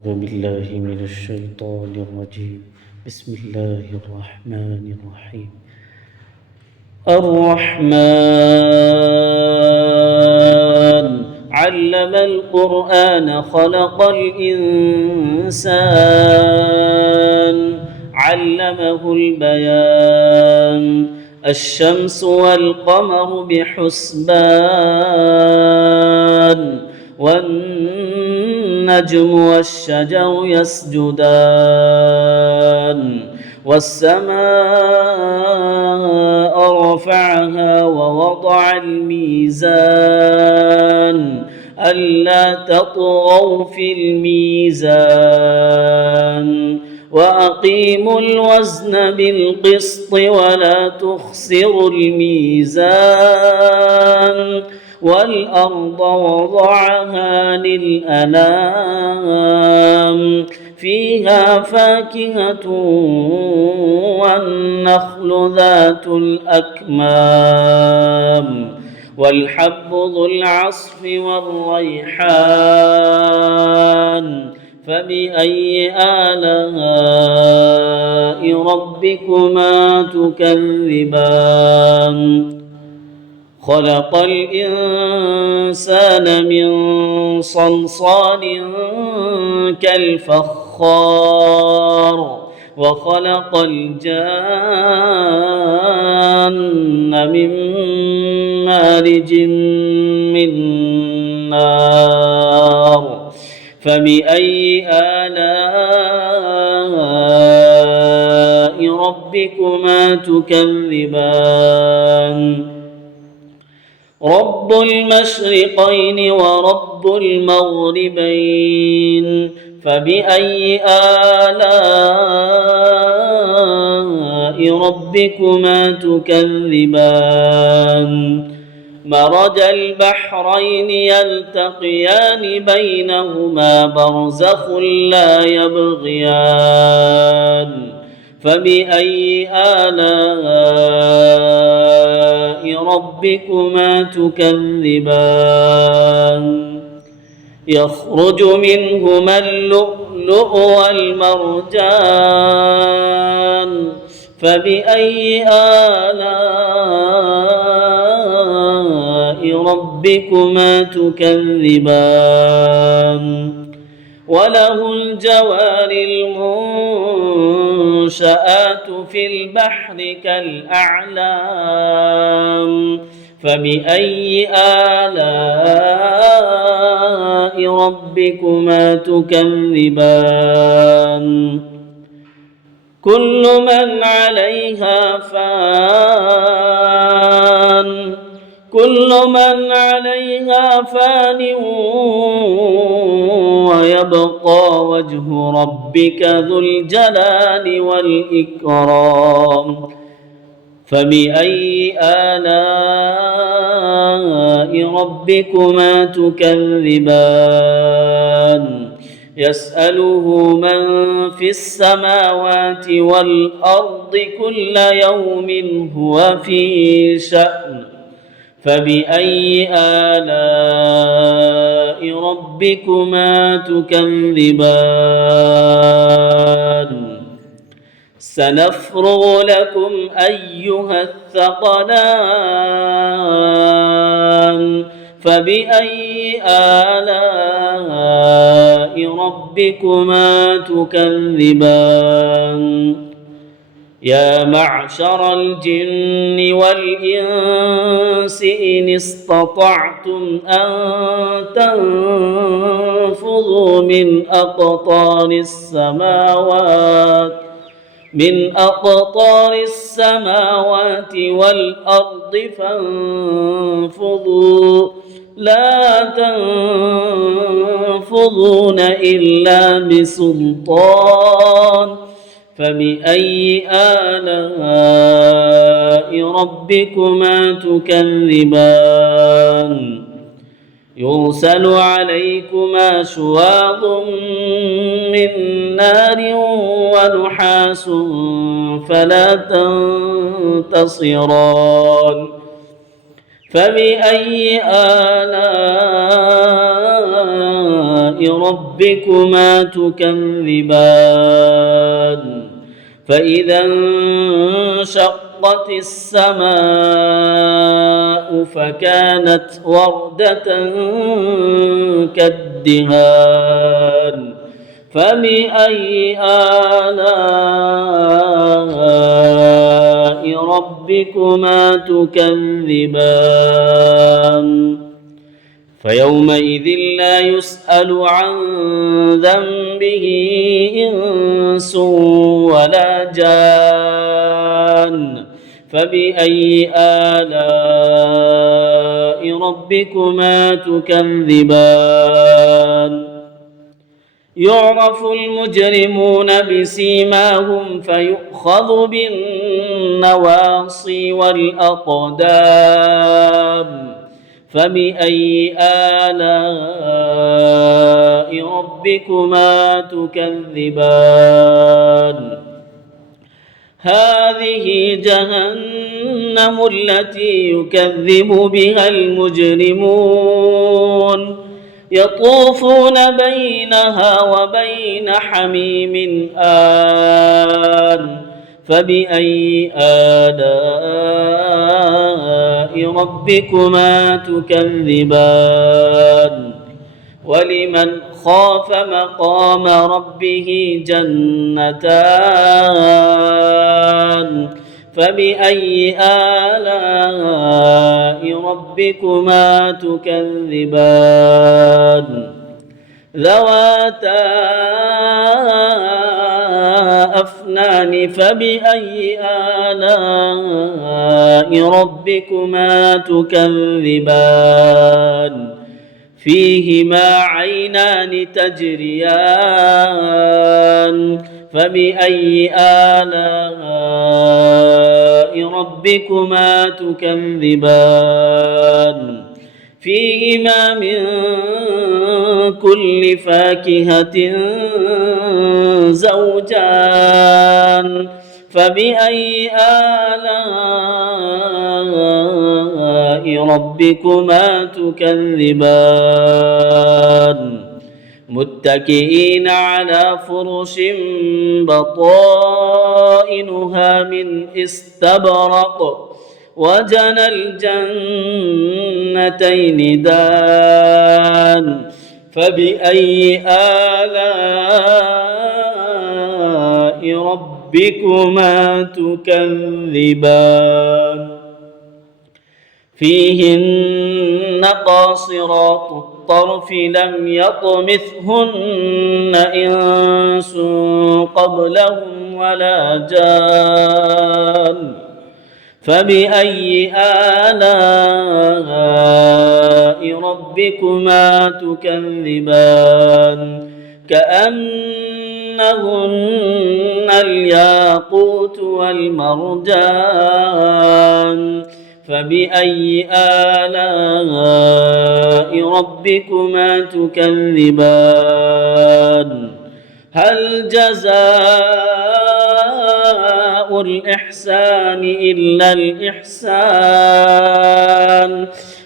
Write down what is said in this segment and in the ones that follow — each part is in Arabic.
أعوذ بالله من الشيطان الرجيم. بسم الله الرحمن الرحيم. الرحمن علم القرآن خلق الإنسان علمه البيان الشمس والقمر بحسبان والنجم والشجر يسجدان والسماء رفعها ووضع الميزان ألا تطغوا في الميزان وأقيموا الوزن بالقسط ولا تخسروا الميزان والأرض وضعها للأنام فيها فاكهة والنخل ذات الأكمام والحب ذو العصف والريحان فبأي آلاء ربكما تكذبان خلق الإنسان من صلصال كالفخار وخلق الجان من مارج من نار فبأي آلاء ربكما تكذبان رب المشرقين ورب المغربين فبأي آلاء ربكما تكذبان مرج البحرين يلتقيان بينهما برزخ لا يبغيان فبأي آلاء ربكما تكذبان يخرج منهما اللؤلؤ والمرجان فبأي آلاء ربكما تكذبان وله الجوار المنشآت في البحر كالأعلام فبأي آلاء ربكما تكذبان كل من عليها فان ويبقى وجه ربك ذو الجلال والإكرام فبأي آلاء ربكما تكذبان يسأله من في السماوات والأرض كل يوم هو في شأن فبأي آلاء ربكما تكذبان سنفرغ لكم أيها الثقلان فبأي آلاء ربكما تكذبان يا معشر الجن والإنس إن استطعتم أن تنفذوا من أقطار السماوات والأرض فانفذوا لا تنفذون إلا بسلطان فبأي آلاء ربكما تكذبان يرسل عليكما شواظ من نار ونحاس فلا تنتصران فبأي آلاء ربكما تكذبان فإذا انشقت السماء فكانت وردة كالدهان فبأي آلاء ربكما تكذبان فيومئذ لا يسأل عن ذنبه إنس ولا جان فبأي آلاء ربكما تكذبان يعرف المجرمون بسيماهم فيؤخذ بالنواصي والأقدام فبأي آلاء ربكما تكذبان هذه جهنم التي يكذب بها المجرمون يطوفون بينها وبين حميم آن فبأي آلاء ربكما تكذبان ولمن خاف مقام ربه جنتان فبأي آلاء ربكما تكذبان ذواتا أفنان فبأي آلاء ربكما تكذبان فيهما عينان تجريان فبأي آلاء ربكما تكذبان فيهما من كل فاكهة زوجان فبأي آلاء ربكما تكذبان متكئين على فرش بطائنها من استبرق وجنى الجنتين دان فبأي آلاء ربكما تكذبان فيهن قاصرات الطرف لم يطمثهن إنس قبلهم ولا جان فبأي آلاء ربكما تكذبان كأنهن الياقوت والمرجان فبأي آلاء ربكما تكذبان هل جزاء الإحسان إلا الإحسان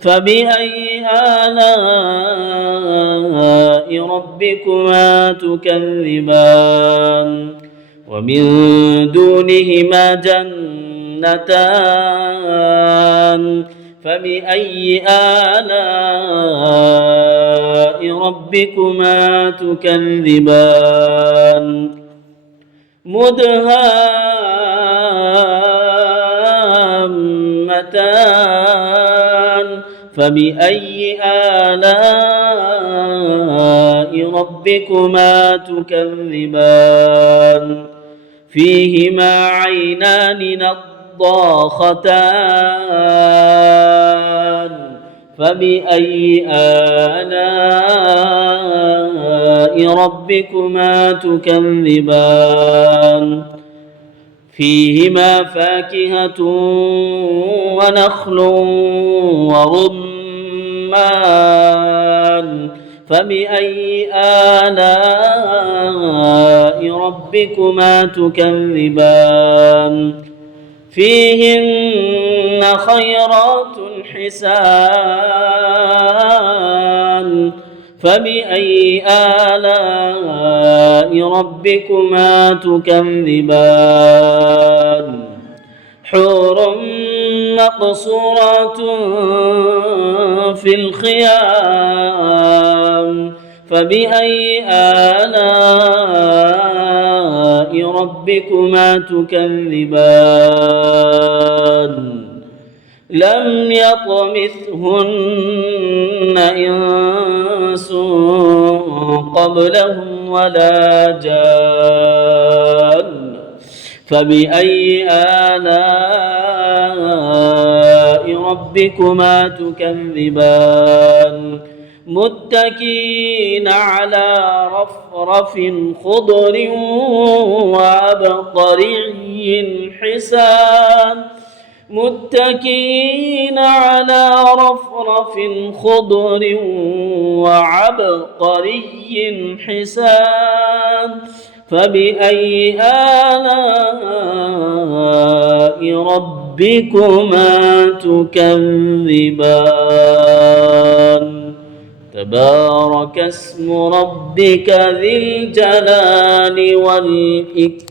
فبأي آلاء ربكما تكذبان ومن دونهما جنتان فبأي آلاء ربكما تكذبان مدهامتان فبأي آلاء ربكما تكذبان فيهما عينان نضاختان فبأي آلاء ربكما تكذبان فيهما فاكهة ونخل ورمان فبأي آلاء ربكما تكذبان فيهن خيرات حسان فبأي آلاء ربكما تكذبان حور مقصورات في الخيام فبأي آلاء ربكما تكذبان لم يطمثهن إنس قبلهم ولا جان فبأي آلاء ربكما تكذبان متكئين على رفرف خضر وعبقري حسان متكئين على رفرف خضر وعبقري حسان فبأي آلاء ربكما تكذبان تبارك اسم ربك ذي الجلال والإكرام.